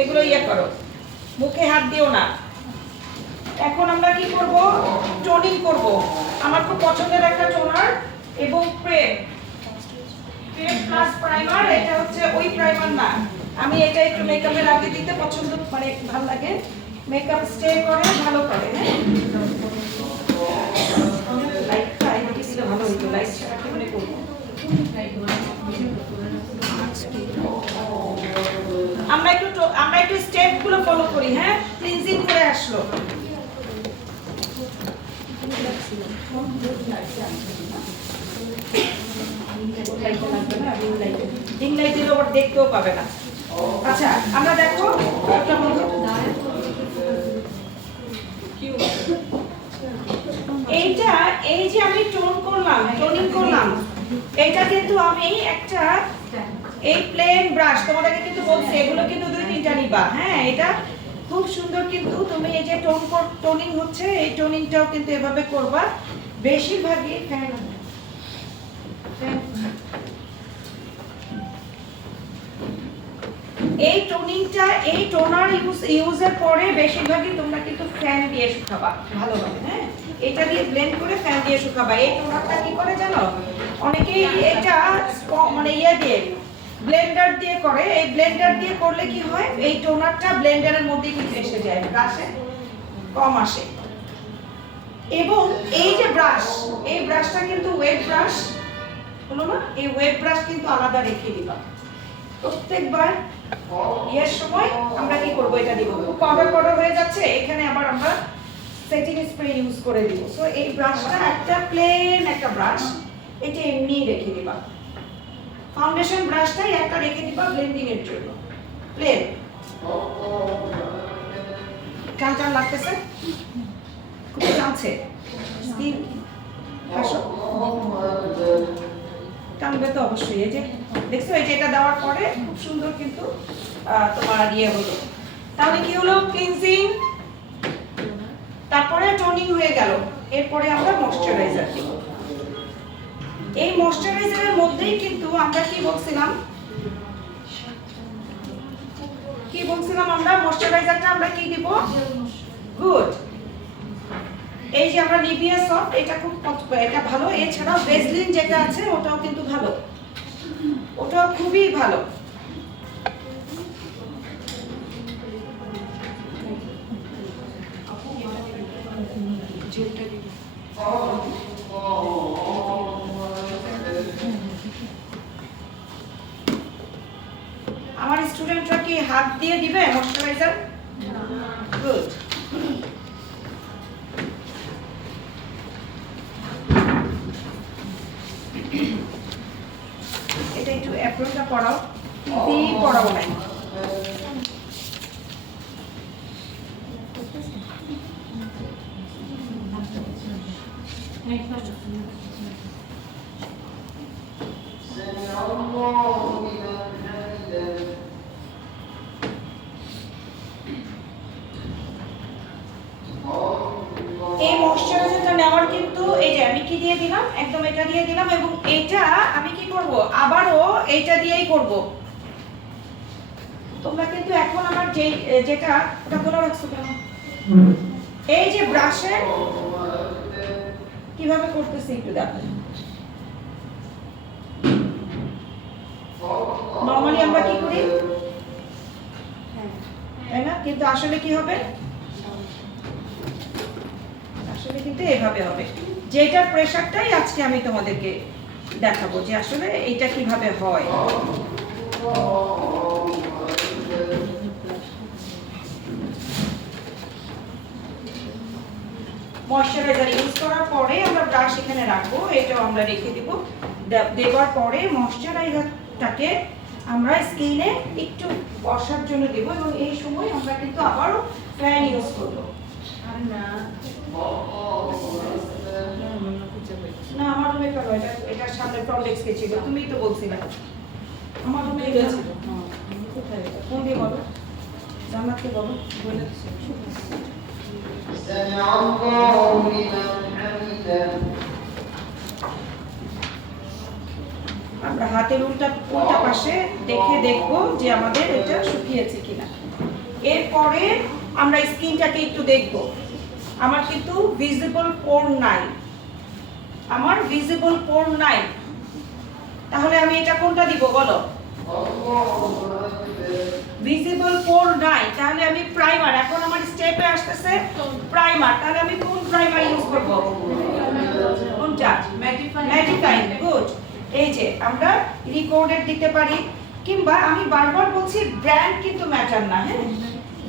এগুলো ইয়ে করো, মুখে হাত দিও না। এখন আমরা কি করব, টোনিং করব। আমার খুব পছন্দের একটা টোনার এবং প্রেম প্লাস প্রাইমার। এটা হচ্ছে ওই প্রাইমার না, আমি এটা একটু মেকআপের আগে দিতে পছন্দ, মানে ভালো লাগে, মেকআপ স্টে করে ভালো করে। হ্যাঁ, লাইটটা এদিকে দিলে ভালো হতো, লাইট ছাড়া কি মনে করবো। আমরা একটু স্টেপ গুলো ফলো করি। হ্যাঁ, ক্লিনজিং করে আসলো। ডিং লাইট দিলে ওর দেখতেও পাবে না। আচ্ছা, আমরা দেখো এইটা, এই যে আমি টোন করলাম, টোনিং করলাম, এটা কিন্তু আমি একটা এই প্লেন ব্রাশ, তোমাদেরকে কিন্তু বলছি এগুলো কিন্তু 2-3টা নিবা। হ্যাঁ, এটা খুব সুন্দর, কিন্তু তুমি এই যে টোনিং হচ্ছে, এই টোনিংটাও কিন্তু এভাবে করবা। বেশিরভাগই এই টোনিংটা, এই টোনার ইউজের পরে বেশিরভাগই তোমরা কিন্তু ফ্যান দিয়ে শুকাবা ভালোভাবে। হ্যাঁ, এটা দিয়ে ব্লেন্ড করে ফ্যান দিয়ে শুকাবা। এই টোনারটা কি করে জানো, অনেকেই এটা মানে ইয়ে দিয়ে ব্লেন্ডার দিয়ে করে। এই ব্লেন্ডার দিয়ে করলে কি হয়, এই টোনারটা ব্লেন্ডারের মধ্যে কিন্তু এসে যায়, ব্রাশে কম আসে। এবং এই যে ব্রাশ, এই ব্রাশটা কিন্তু ওয়েট ব্রাশ হলো না, এই ওয়েট ব্রাশ কিন্তু আলাদা রেখে দিবা। প্রত্যেকবার এর সময় আমরা কি করব, এটা দিব। পাউডার হয়ে যাচ্ছে, এখানে আবার আমরা সেটিং স্প্রে ইউজ করে দিব। সো এই ব্রাশটা একটা প্লেন একটা ব্রাশ, এটা এমনি রেখে দিবা। ফাউন্ডেশন ব্রাশটাই একটা রেখে দিবা ব্লেন্ডিং এর জন্য, প্লেন। টান লাগতেছে, খুব টানছে, স্কিন হাসো টানবে তো অবশ্যই। এই যে দেখছো, এই যে এটা দেওয়ার পরে খুব সুন্দর কিন্তু তোমার ইয়ে হলো। তাহলে কি হলো, ক্লিনজিং, তারপরে টোনিং হয়ে গেল। এরপরে আমরা ময়শ্চারাইজার দিব। এই ময়শ্চারাইজারের মধ্যেই কিন্তু আমরা কি বলছিলাম আমরা ময়শ্চারাইজারটা আমরা কি দিব, গুড। এই যে আমরা নিভিয়া সফট, এটা খুব এটা ভালো। এছাড়াও ভেসলিন যেটা আছে ওটাও কিন্তু ভালো, ওটাও খুবই ভালো। আমার স্টুডেন্টরা কি হাত দিয়ে দিবে ময়শ্চারাইজার? গুড। এটা একটু অ্যাপ্রনটা পড়াও, ইজি পড়াও নাই। এই ময়শ্চারাইজারটা নেওয়ার কিন্তু এই যে আমি কি দিয়ে দিলাম, একদম এটা দিয়ে দিলাম। এবং এটা আমি কি করব, আবারও এইটা দিয়েই করব। তোমরা কিন্তু এখন আমার যেটা ওটা বলে রাখছো কেন, এই যে ব্রাশে কিভাবে করতেছি একটু দেখো। নরমালি আমরা কি করি, তাই না? কিন্তু আসলে কি হবে, আসলে কিন্তু এভাবে হবে। যেটার প্রেসারটাই আজকে আমি তোমাদেরকে দেখাবো যে আসলে এইটা কিভাবে হয়। ময়শ্চারাইজার ইউজ করার পরে আমরা ব্রাশ এখানে রাখবো, এটাও আমরা রেখে দিব। দেওয়ার পরে ময়শ্চারাইজারটাকে আমরা স্কিনে একটু বসার জন্য দেব। এবং এই সময় আমরা কিন্তু আবারও ফ্যান ইউজ করব। না, আমার রুমে কেন, এটা সামনে প্রোডাক্টস ছিল, তুমিই তো বলছিলে আমার রুমে এটা ছিল। কোন দিয়ে বলো, জান্নাতকে বলো। আমরা হাতের উল্টা পাশে দেখে দেখবো যে আমাদের এটা শুকিয়েছে কিনা। এরপরে আমরা স্কিনটাকে একটু দেখব। আমার কিন্তু ভিজিবল পোর নাই, আমার ভিজিবল পোর নাই, তাহলে আমি এটা কোনটা দিব বলো? ভিজিবল পোর নাই, তাহলে আমি প্রাইমার। এখন আমার স্টেপে আসতেছে প্রাইমার, তাহলে আমি কোন প্রাইমার ইউজ করব? কোনটা? ম্যাটিফাইং। গুড। এই যে আমরা রিকর্ডেড দিতে পারি, কিংবা আমি বারবার বলছি ব্র্যান্ড কিন্তু ম্যাটার না। হ্যাঁ,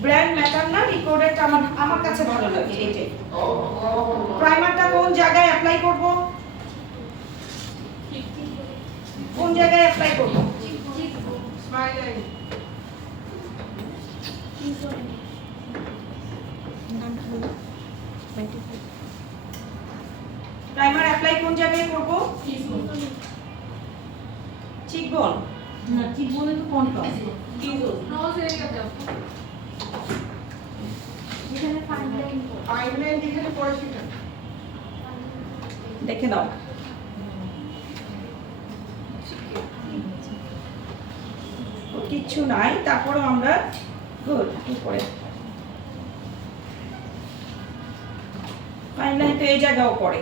ব্র্যান্ড ম্যাটার না, রিকর্ডেডটা আমার কাছে ভালো লাগে। এইটাই। প্রাইমারটা কোন জায়গায় অ্যাপ্লাই করব? কোন জায়গায় অ্যাপ্লাই করব? প্রাইমার অ্যাপ্লাই কোন জায়গায় করব? চিকবোন না, চিকবোনে তো কোনটা? নোজ এরিয়াতে যেখানে ফাইন লাইন যেখানে পড়ে সেটা দেখে দাও। কিচ্ছু নাই, তারপরে আমরা গুড উপরে ফাইন লাইন তো এই জায়গাও পড়ে।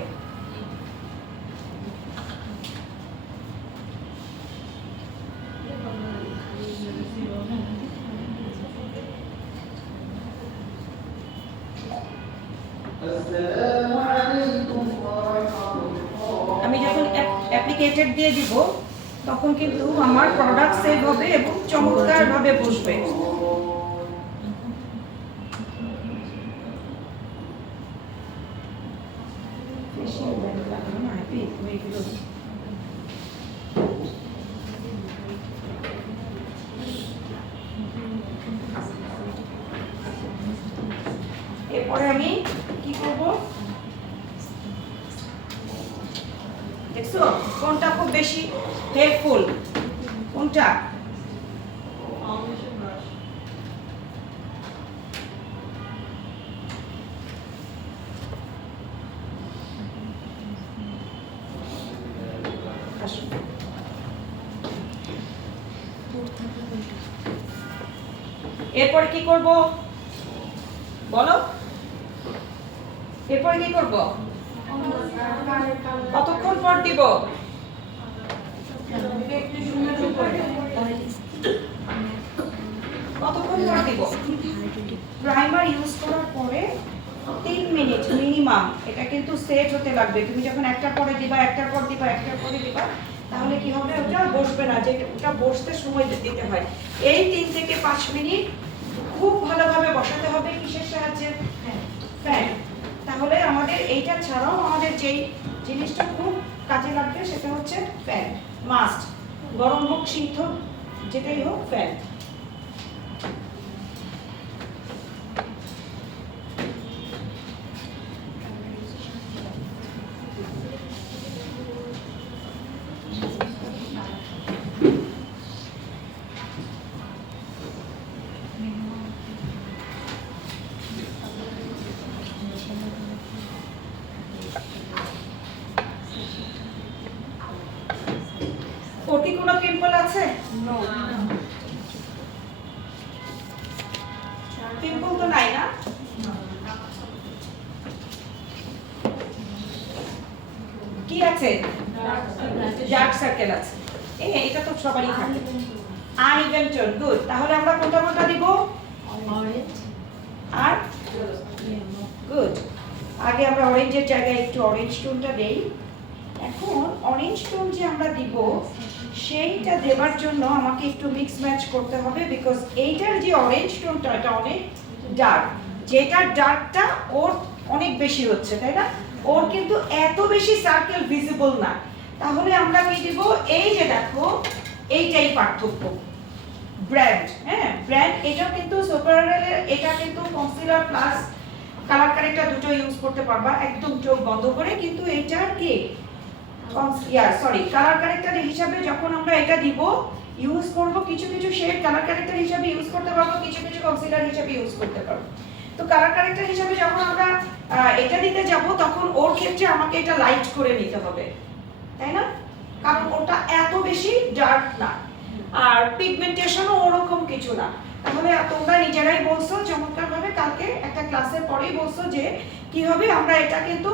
আমি যখন অ্যাপ্লিকেটেড দিয়ে দিব তখন কিন্তু আমার প্রোডাক্ট সেভ হবে এবং চমৎকার ভাবে বসবে। এরপরে আমি কি করব? দেখছো কোনটা খুব বেশি হেল্পফুল? কোনটা? এরপরে কি করব বলো? এরপরে কি করব? কতক্ষণ পর দিব? কতক্ষণ পর দিব? প্রাইমার ইউজ করার পরে 3 মিনিট মিনিমাম এটা কিন্তু সেট হতে লাগবে। তুমি যখন একটার পরে দিবা, একটার পর দিবা, একটার পরে দিবা, তাহলে কি হবে? ওটা বসবে না, যে ওটা বসতে সময় দিতে হয়। এই 3 থেকে 5 মিনিট খুব ভালোভাবে বসাতে হবে। কিসের সাহায্যে? ফ্যান। তাহলে আমাদের এইটা ছাড়াও আমাদের যেই জিনিসটা খুব কাজে লাগবে সেটা হচ্ছে ফ্যান। মাস্ট, গরম হোক শীত হোক যেটাই হোক, ফ্যান। ওটি কোনো পিম্পল আছে? পিম্পল তো নাই না? কি আছে? ডার্ক সার্কেল আছে। এটা তো সবারই থাকে। Uneven tone. গুড। তাহলে আমরা কোনটা কোনটা দিব? অরেঞ্জ আর গুড। আগে আমরা অরেঞ্জের জায়গায় একটু অরেঞ্জ টোনটা দেই। এখন অরেঞ্জ টোন যে আমরা দিব সেইটা দেবার জন্য আমাকে একটু মিক্স ম্যাচ করতে হবে, বিকজ এইটার যে অরেঞ্জ টোনটা এটা অনেক ডার্ক, যেটার ডার্কটা ওর অনেক বেশি হচ্ছে, তাই না? ওর কিন্তু এত বেশি সার্কেল ভিজিবল না। তাহলে আমরা কি দিব? এই যে দেখো এইটাই পার্থক্য। ব্র্যান্ড, হ্যাঁ ব্র্যান্ড। এটা কিন্তু সুপাররেলের, এটা কিন্তু কনসিলার প্লাস কালার কারেক্টর দুটো ইউজ করতে পারবা একদম চোখ বন্ধ করে। কিন্তু এইটার কি কালার কারেক্টর হিসাবে যখন আমরা এটা দিব ইউজ করব, কিছু কিছু শেড কালার কারেক্টর হিসাবে ইউজ করতে পারবো, কিছু কিছু কনসিলার হিসাবে ইউজ করতে পারবো। তো কালার কারেক্টর হিসাবে যখন আমরা এটা দিতে যাব তখন ওর ক্ষেত্রে আমাকে এটা লাইট করে নিতে হবে, তাই না? কারণ ওটা এত বেশি ডার্ক না, আর পিগমেন্টেশনও ওরকম কিছু না। তাহলে তোমরা নিজেরাই বলছো চমৎকার ভাবে, কালকে একটা ক্লাসের পরেই বলছো যে কি হবে, আমরা এটা কিন্তু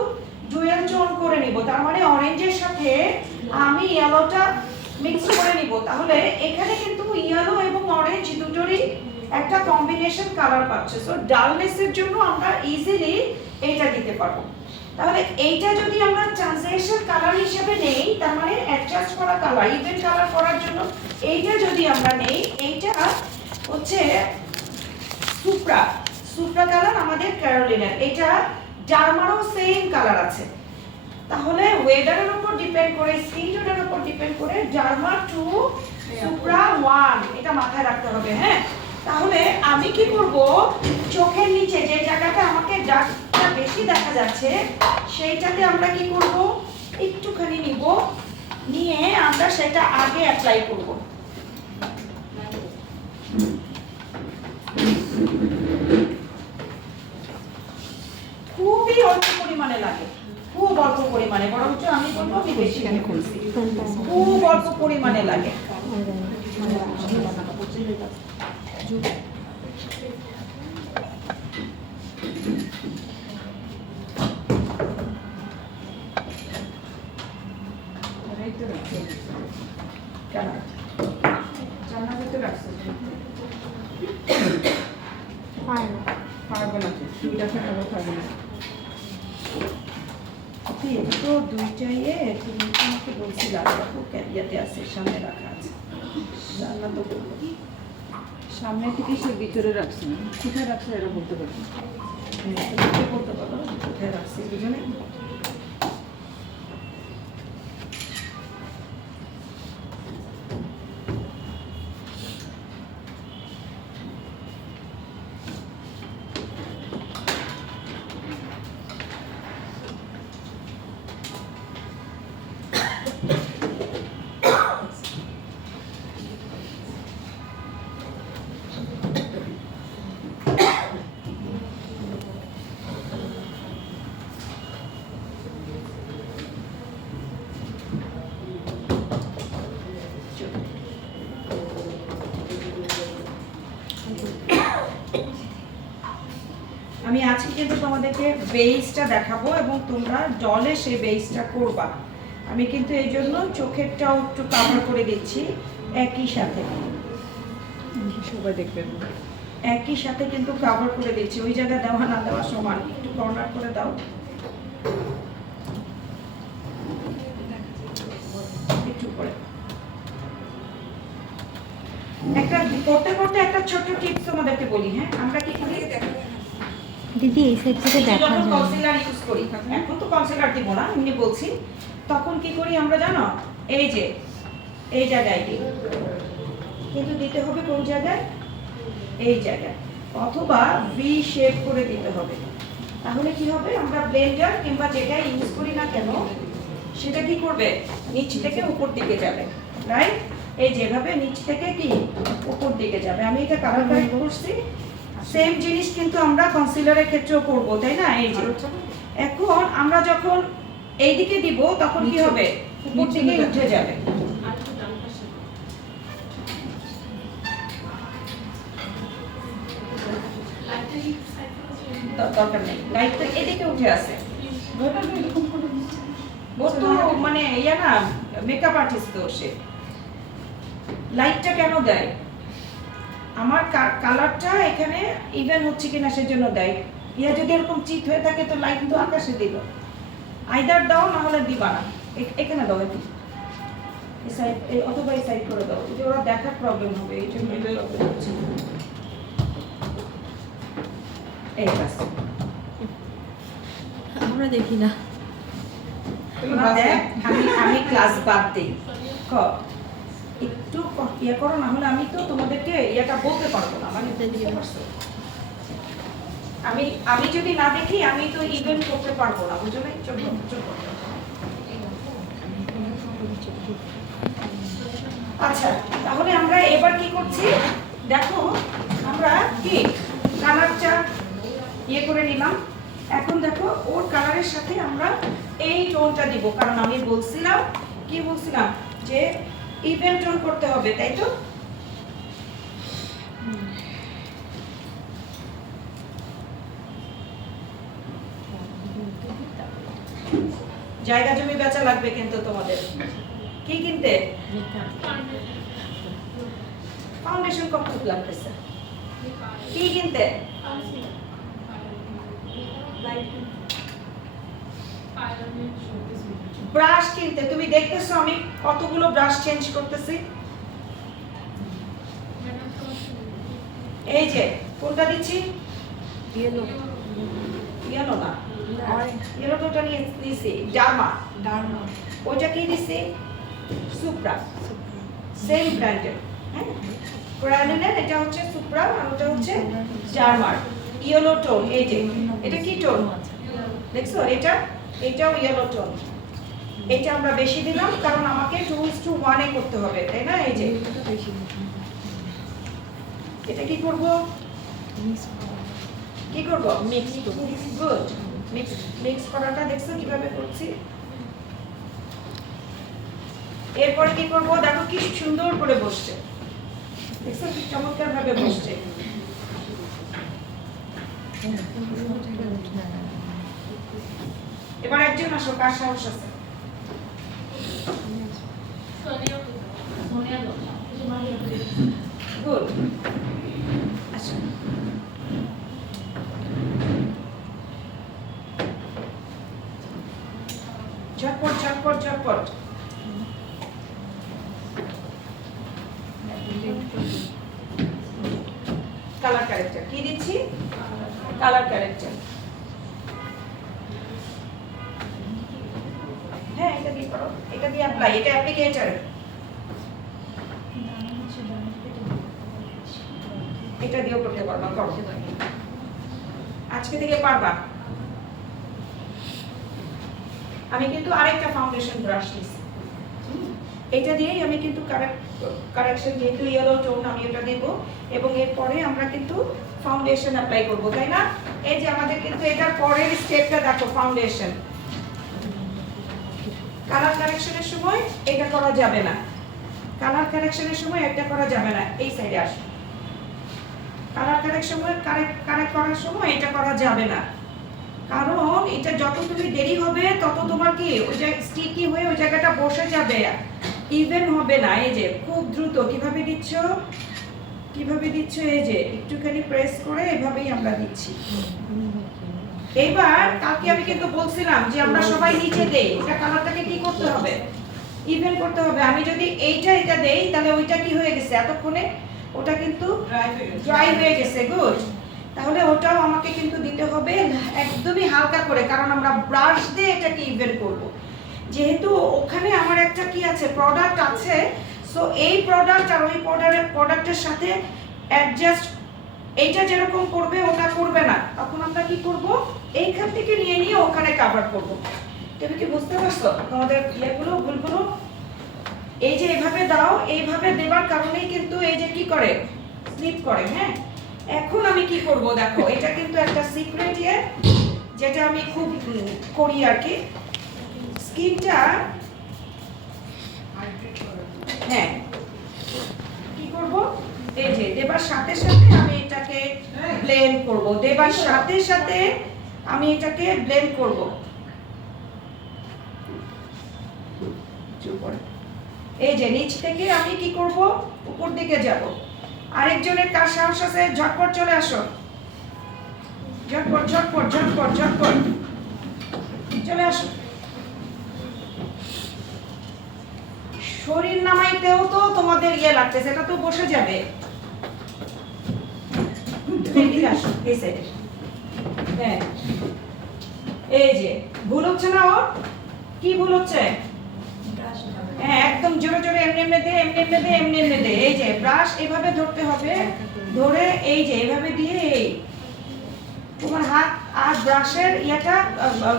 ডুয়াল টোন করে নিব। তার মানে অরেঞ্জের সাথে আমি ইয়েলোটা মিক্স করে নিব। তাহলে এখানে কিন্তু ইয়েলো এবং অরেঞ্জ দুটোরই একটা কম্বিনেশন কালার পাচ্ছে। সো ডালনেসের জন্য আমরা ইজিলি এটা দিতে পারবো। তাহলে এইটা যদি আমরা ট্রানজিশন কালার হিসেবে নেই, তার মানে অ্যাডজাস্ট করা কালার, ইভেন কালার করার জন্য এইটা যদি আমরা নেই, এইটা হচ্ছে সুপ্রা সুপ্রা কালার আমাদের ক্যারোলিনার। এটা জার্মানও সেম কালার আছে। তাহলে ওয়েদারের উপর ডিপেন্ড করে, স্কিন টোনের উপর ডিপেন্ড করে জার্মান 2 সুপ্রা 1 এটা মাথায় রাখতে হবে। হ্যাঁ, তাহলে আমি কি করব, চোখের নিচে যে জায়গাটা আমাকে ডার্কটা বেশি দেখা যাচ্ছে সেইটাতে আমরা কি করব, একটুখানি নিব, নিয়ে আমরা সেটা আগে অ্যাপ্লাই করব। খুবই অল্প পরিমাণে লাগে, খুব অল্প পরিমাণে, বরঞ্চ আমি বলবো আমি বেশি করছি, খুব অল্প পরিমাণে লাগে। তো দুইটাই তুমি আমাকে বলছিলা দেখো ক্যারিয়াতে আছে, সামনে রাখা আছে, জানা তো বলবো সামনে থেকে সে ভিতরে রাখছেন, কোথায় রাখছে এটা বলতে পারবেন? বলতে পারো কোথায় রাখছি বুঝে। আমি আজকে কিন্তু তোমাদেরকে বেসটা দেখাবো এবং তোমরা ডলে সেই বেসটা করবা। আমি কিন্তু এই জন্য চোখেরটাও একটু কভার করে দিচ্ছি একই সাথে, সবাই দেখবেন একই সাথে কিন্তু কভার করে দিচ্ছি। ওই জায়গায় দেওয়া না দেওয়া সমান, একটু কর্নার করে দাও, একটু করে। একটা করতে করতে একটা ছোট্ট টিপস তোমাদেরকে বলি। হ্যাঁ, আমরা কি করি দিদি এই সাইড থেকে দেখা যখন যায় কনসিলার ইউজ করি, এখন তো কনসিলার দিব না, এমনি বলছি, তখন কি করি আমরা জানো, এই যে এই জায়গায় দিই, কিন্তু দিতে হবে কোন জায়গায়, এই জায়গায়, অথবা ভি শেপ করে দিতে হবে। তাহলে কি হবে, আমরা ব্লেন্ডার কিংবা যেটা ইউজ করি না কেন সেটা কি করবে, নিচ থেকে উপর দিকে যাবে, রাইট? এই যেভাবে নিচ থেকে কি উপর দিকে যাবে। আমি এটা কালার কারেক্ট করছি। সেম জিনিস কিন্তু আমরা কনসিলারের ক্ষেত্রেও করব, তাই না? এই যে এখন আমরা যখন এই দিকে দিব তখন কি হবে, উপর দিকে উঠে যাবে। দরকার নেই, লাইটটা এদিকে উঠে আসে। ও তো মানে ইয়া না, মেকআপ আর্টিস্ট তো সে। লাইটটা কেন দেয়, আমার কালারটা এখানে ইভেন হচ্ছে কিনা সেজন্য দেয়। ইয়া যদি এরকম চিট হয়ে থাকে তো লাইট তো আকাশে দিল, আইদার দাও না হলে দিবা না। এখানে দাও, এই সাইড অথবা এই সাইড করে দাও, যে ওরা দেখার প্রবলেম হবে, এই জন্য প্রবলেম হচ্ছে। এই বাস, আমরা দেখি না। দেখ আমি ক্লাস বাদ দিই, একটু ইয়ে করো, না হলে আমি তো তোমাদেরকে ইয়েটা বলতে পারবো না। মানে বুঝতে পারছো, আমি যদি না দেখি আমি তো ইভেন্ট করতে পারবো না, বুঝো না? চোখ আচ্ছা, তাহলে আমরা এবার কি করছি দেখো, আমরা কি কালারটা ইয়ে করে নিলাম। এখন দেখো ওর কালারের সাথে আমরা এই টোনটা দিব, কারণ আমি বলছিলাম কি বলছিলাম যে ইভেন টোন করতে হবে, তাই তো? জায়গা জমি বেচা লাগবে কিন্তু তোমাদের। কি কিনতে? ফাউন্ডেশন কত লাগতেছে? কি কিনতে? ব্রাশ কিনতে। তুমি দেখতেছো আমি কতগুলো ব্রাশ চেঞ্জ করতেছি? এই যে কোনটা দিচ্ছি? ইয়েলো ইয়েলো না, ইয়েলো তো ওটা নিয়ে দিছি ডার্মা। ওইটা কি দিছি? সুপ্রা, সেম ব্র্যান্ডের। হ্যাঁ, ব্র্যান্ডের এটা হচ্ছে সুপ্রা আর ওটা হচ্ছে ডার্মার। Yellow tone. এই যে এটা কি টোন দেখছো? এটাও ইয়েলো টোন। এটা আমরা বেশি দিলাম কারণ আমাকে 2:1 এ করতে হবে, তাই না? এই যে এটা কি করব? কি করব? মিক্স। গুড। মিক্স করাটা দেখছো কিভাবে করছি? এরপরে কি করব? দেখো কি সুন্দর করে বসছে, দেখছো কি চমৎকার ভাবে বসছে। এবার একজন আসো, কার সাহস আছে? গুড। আচ্ছা, ঝটপট ঝটপট ঝটপট। কালার ক্যারেক্টার কি দিচ্ছি? Colour character. হ্যাঁ, এটা দিয়ে করো, এটা দিয়ে অ্যাপ্লাই, এটা অ্যাপ্লিকেটর। এটা দিয়েও করতে পারবা, করো। আজকে থেকে পারবা। আমি কিন্তু আরেকটা ফাউন্ডেশন ব্রাশ নিছি, এটা দিয়েই আমি কিন্তু কারেকশন, যেহেতু ইয়েলো টোন আমি এটা দেব এবং এরপরে আমরা কিন্তু ফাউন্ডেশন অ্যাপ্লাই করব, তাই না? এই যে আমাদের কিন্তু এটার পরের স্টেপটা দেখো, ফাউন্ডেশন। কালার কারেকশনের সময় এটা করা যাবে না, কালার কারেকশনের সময় এটা করা যাবে না। এই সাইডে আসো। কালার কারেক্ট করার সময় এটা করা যাবে না, কারণ এটা যত তুমি দেরি হবে তত তোমার কি ওই জায়গা স্টিকি হয়ে ওই জায়গাটা বসে যাবে, ইভেন হবে না। এই যে খুব দ্রুত কিভাবে দিচ্ছ, কিভাবে দিচ্ছ? এই যে একটুখানি প্রেস করে এভাবেই আমরা দিচ্ছি। এইবার কালকে আমি কিন্তু বলছিলাম যে আমরা সবাই নিচে দেই, ওটা কালারটাকে কি করতে হবে? ইভেন করতে হবে। আমি যদি এটা দেই তাহলে ওইটা কি হয়ে গেছে এতক্ষণে? ওটা কিন্তু ড্রাই হয়ে গেছে। গুড। তাহলে ওটাও আমাকে কিন্তু দিতে হবে একদমই হালকা করে, কারণ আমরা ব্রাশ দিয়ে এটাকে ইভেন করব। যেহেতু ওখানে আমার একটা কি আছে, প্রোডাক্ট আছে, সো এই প্রোডাক্ট আর ওই প্রোডাক্টের সাথে অ্যাডজাস্ট, এইটা যেরকম করবে ওটা করবে না, তখন আমরা কি করব? এইখান থেকে নিয়ে নিয়ে ওখানে কভার করব। তুমি কি বুঝতে পারছো তোমাদের ইয়েগুলো, ভুলগুলো? এই যে এইভাবে দাও, এইভাবে দেবার কারণেই কিন্তু এই যে কি করে, স্লিপ করে। হ্যাঁ, এখন আমি কি করব দেখো, এটা কিন্তু একটা সিক্রেট ইয়ে যেটা আমি খুব করি আর কি। স্কিনটা, হ্যাঁ, কি করব? এই যে দেবার সাথে সাথে আমি এটাকে ব্লেন্ড করব, দেবার সাথে সাথে আমি এটাকে ব্লেন্ড করব। এই যে নিচ থেকে আমি কি করব? উপর দিকে যাব। আরেকজনের কার সাহস আছে? ঝটপট চলে আসো, ঝটপট ঝটপট ঝটপট ঝটপট চলে আসো। শরীর নামাইতেও তো তোমাদের ইয়ে লাগতেছে, এটা তো বসে যাবে। এদিকে আসো, এই সাইডে। হ্যাঁ, এই যে ভুল হচ্ছে না ওর? কি ভুল হচ্ছে? হ্যাঁ, একদম জোরে জোরে এমনি এমনি দে, এমনি এমনি দে, এমনি এমনি দে। এই যে ব্রাশ এভাবে ধরতে হবে, ধরে এই যে এভাবে দিয়ে এই তোমার হাত আর ব্রাশের ইয়াটা,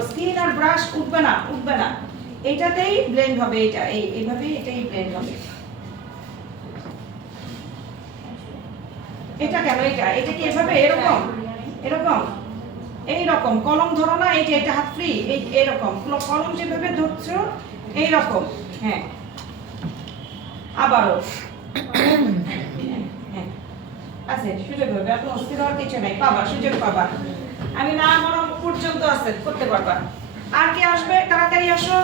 স্কিন আর ব্রাশ উঠবে না, উঠবে না, এটাতেই ব্লেন্ড হবে। এটা এইভাবে এটাই ব্লেন্ড হবে। এটা কেন? এটা কি এভাবে এরকম এরকম এই রকম কলম ধরো না, এই যে এটা হাত ফ্রি, এই এরকম কলম যেভাবে ধরছো এই রকম। হ্যাঁ, আবারও। হ্যাঁ, আছে সুযোগ হবে, আপনার অস্থির হওয়ার কিছু নাই, পাবা, সুযোগ পাবা। আমি না মনে পর্যন্ত আছে, করতে পারবা। আর কে আসবে তাড়াতাড়ি আসো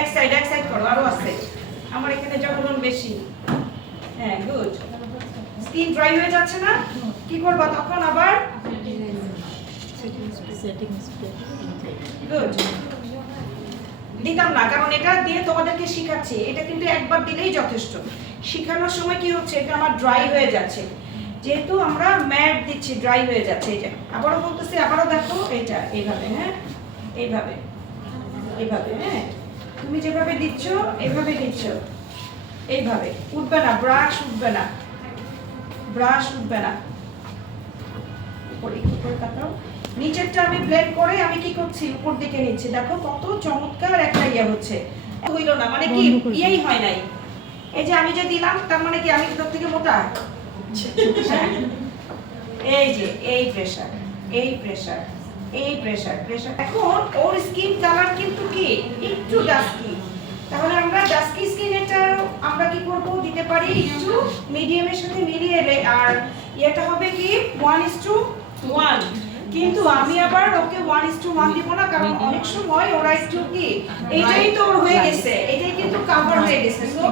এক সাইড করো আরো আছে আমার এখানে যখন বেশি হ্যাঁ গুড স্কিন ড্রাই হয়ে যাচ্ছে না কি করবা তখন আবার সেটিং স্প্রে গুড দিতাম না কারণ এটা দিয়ে তোমাদেরকে শিখাচ্ছি এটা কিন্তু একবার দিলেই যথেষ্ট শিখানোর সময় কি হচ্ছে এটা আমার ড্রাই হয়ে যাচ্ছে যেহেতু আমরা ম্যাট দিচ্ছি ড্রাই হয়ে যাচ্ছে এটা আবারও বলতেছি আবারও দেখো এটা এইভাবে হ্যাঁ এইভাবে এইভাবে হ্যাঁ তুমি যেভাবে দিচ্ছ এইভাবে দিচ্ছ এইভাবে উঠবে না ব্রাশ উঠবে না উপরে তাকাও নিচেরটা আমি ব্লেন্ড করে আমি কি করছি উপর দিকে নিচ্ছি দেখো কত চমৎকার একটা ইয়ে হচ্ছে হইল না মানে কি ইয়েই হয় নাই এই যে আমি যে দিলাম তার মানে কি আমি তোর থেকে মোটা হ্যাঁ? এই যে এই প্রেসার এখন ওর স্কিন কালার কিন্তু কি একটু ডাস্কি তাহলে আমরা ডাস্কি স্কিনেটা আমরা কি করব দিতে পারি একটু মিডিয়ামের সাথে মিলিয়ে আর এটা হবে কি 1:1 কিন্তু আমি আবার ওকে 1:1 দিব না কারণ অনেক সময় ওরা একটু কি এইটাই তো ওর হয়ে গেছে এটাই কিন্তু কভার হয়ে গেছে সো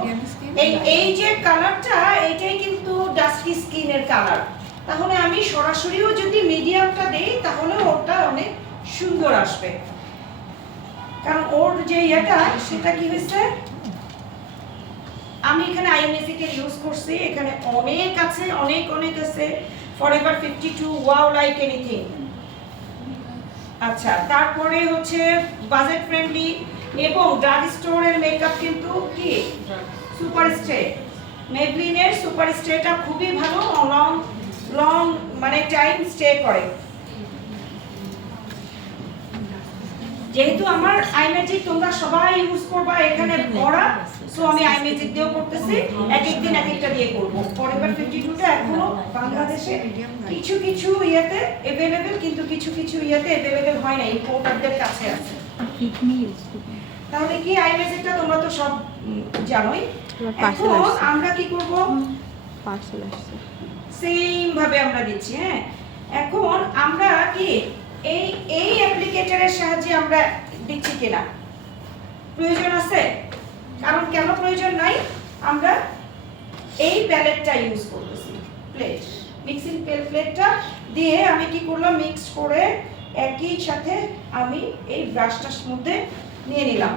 এই যে কালারটা এটাই কিন্তু ডাস্কি স্কিনের কালার তাহলে আমি সরাসরিও যদি মিডিয়ামটা দেই তাহলে ওটা অনেক সুন্দর আসবে কারণ ওর যে এটা সেটা কি হয়েছে আমি এখানে আইএমএসি কে ইউজ করছি এখানে অনেক আছে অনেক আছে ফরএভার 52 ওয়াও লাইক এনিথিং আচ্ছা তারপরে হচ্ছে বাজেট ফ্রেন্ডলি এবং ড্রাগ স্টোরের মেকআপ কিন্তু কি সুপার স্টে মেবলিনের সুপার স্টেটা খুবই ভালো লং মানে টাইম স্টে করে যেহেতু আমার আই ম্যাজিক তোমরা সবাই ইউজ করবা এখানে ভরা সো আমি আই ম্যাজিক দিয়েও করতেছি এক এক দিন এক একটা দিয়ে করব ফরএভার 52 টা এখনো বাংলাদেশে কিছু ইয়েতে अवेलेबल কিন্তু কিছু ইয়েতে अवेलेबल হয় না ইম্পোর্টারদের কাছে আছে কিডনি ইউজ করি তাহলে কি আই ম্যাজিকটা তোমরা তো সব জানোই পার্সেল এখন আসছে আমরা কি করব পার্সেল আসছে সেম ভাবে আমরা দিচ্ছি হ্যাঁ এখন আমরা কি এই অ্যাপ্লিকেটরের সাহায্যে আমরা দিচ্ছি কিনা প্রয়োজন আছে কারণ কেন প্রয়োজন নাই আমরা এই প্যালেটটা ইউজ করতেছি প্লেট মিক্সিং প্লেটটা দিয়ে আমি কি করলাম মিক্স করে একই সাথে আমি এই ব্রাশটার মধ্যে নিয়ে নিলাম